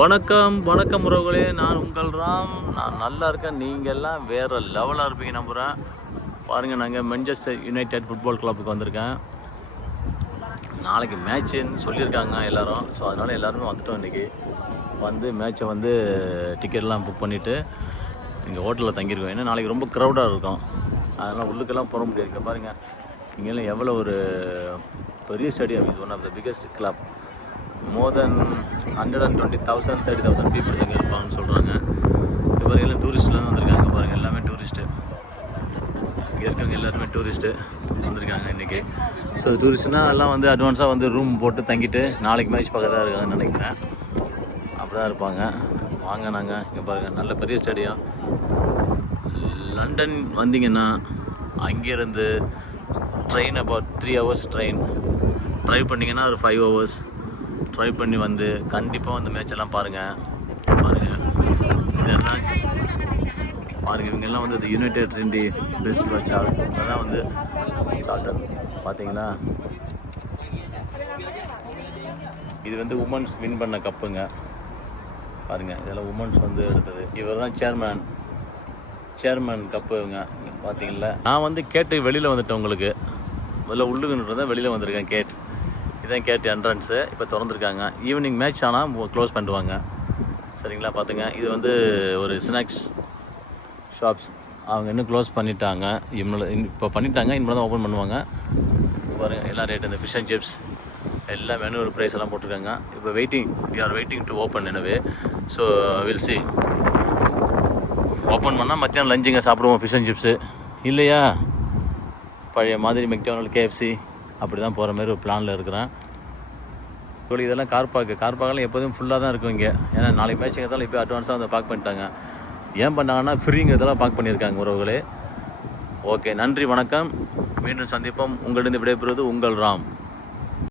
வணக்கம் வணக்கம் உறவுகளே, நான் உங்கள் ராம். நான் நல்லா இருக்கேன். நீங்கள் எல்லாம் வேறு லெவலாக இருப்பீங்க நம்புகிறேன். பாருங்கள், நாங்கள் மான்செஸ்டர் யுனைடெட் ஃபுட்பால் கிளப்புக்கு வந்திருக்கேன். நாளைக்கு மேட்ச்சுன்னு சொல்லியிருக்காங்க எல்லோரும். ஸோ அதனால் எல்லாருமே வந்துட்டோம். இன்றைக்கி வந்து மேட்ச்சை வந்து டிக்கெட்லாம் புக் பண்ணிவிட்டு இங்கே ஹோட்டலில் தங்கியிருக்கோம். ஏன்னா நாளைக்கு ரொம்ப க்ரௌடாக இருக்கும். அதனால் உள்ளுக்கெல்லாம் போக முடியாது. பாருங்கள், இங்கெல்லாம் எவ்வளோ ஒரு பெரிய ஸ்டேடியம். இது one of the biggest club. More than 120,000 30,000 peoples இங்கே இருப்பாங்கன்னு சொல்கிறாங்க. இப்போ பாருங்கள், எல்லாம் டூரிஸ்ட்லாம் வந்திருக்காங்க. பாருங்கள், எல்லாமே டூரிஸ்ட்டு. இங்கே இருக்கவங்க எல்லாருமே டூரிஸ்ட்டு வந்திருக்காங்க இன்றைக்கி. ஸோ டூரிஸ்ட்னால் எல்லாம் வந்து அட்வான்ஸாக வந்து ரூம் போட்டு தங்கிட்டு நாளைக்கு மேட்ச் பார்க்க இருக்காங்கன்னு நினைக்கிறேன். அப்படி தான் இருப்பாங்க. வாங்க, நாங்கள் இங்கே பாருங்கள், நல்ல பெரிய ஸ்டேடியம். லண்டன் வந்தீங்கன்னா அங்கேருந்து train about 3 hours train drive பண்ணிங்கன்னா ஒரு 5 hours ட்ரைவ் பண்ணி வந்து கண்டிப்பாக வந்து மேட்செல்லாம் பாருங்கள். இதெல்லாம் பாருங்கள், இவங்கெல்லாம் வந்து யுனைடெட் இண்டி பெஸ்ட் மேட்ச் அதான் வந்து சால்டர். பார்த்தீங்களா, இது வந்து உமன்ஸ் வின் பண்ண கப்புங்க. பாருங்கள், இதெல்லாம் உமன்ஸ் வந்து எடுத்தது. இவர் தான் சேர்மன் கப்புங்க. பார்த்தீங்களா, நான் வந்து கேட்டு வெளியில் வந்துட்டேன். உங்களுக்கு முதல்ல உள்ளுக்குன்னு தான் வெளியில் வந்திருக்கேன். இதான் கேட் என்ட்ரன்ஸு. இப்போ திறந்துருக்காங்க. ஈவினிங் மேட்ச் ஆனால் க்ளோஸ் பண்ணிடுவாங்க. சரிங்களா, பார்த்துங்க. இது வந்து ஒரு ஸ்நாக்ஸ் ஷாப்ஸ். அவங்க இன்னும் க்ளோஸ் பண்ணிட்டாங்க. இப்போ பண்ணிட்டாங்க. இனிமேல் தான் ஓப்பன் பண்ணுவாங்க. பாருங்கள், எல்லா ரேட்டு இந்த ஃபிஷ் அண்ட் சிப்ஸ் எல்லா மெனு ஒரு ப்ரைஸ் எல்லாம் போட்டிருக்காங்க. இப்போ we are waiting to open. எனவே ஸோ வில் சி. ஓப்பன் பண்ணால் மத்தியானம் லஞ்சுங்க சாப்பிடுவோம். ஃபிஷ் அண்ட் சிப்ஸு இல்லையா, பழைய மாதிரி மெக்டானல்ட் KFC அப்படி தான் போகிற மாதிரி ஒரு பிளானில் இருக்கிறேன். இதெல்லாம் கார் பார்க்கெல்லாம் எப்போதும் ஃபுல்லாக தான் இருக்கும் இங்கே. ஏன்னா நாளைக்கு மேட்சுங்கிறதால இப்போ அட்வான்ஸாக வந்து பார்க் பண்ணிட்டாங்க. ஏன் பண்ணாங்கன்னா ஃப்ரீங்கிறதெல்லாம் பார்க் பண்ணியிருக்காங்க உறவுகளே. ஓகே, நன்றி, வணக்கம். மீண்டும் சந்திப்போம். உங்களிடம் விடைபெறுவது உங்கள் ராம்.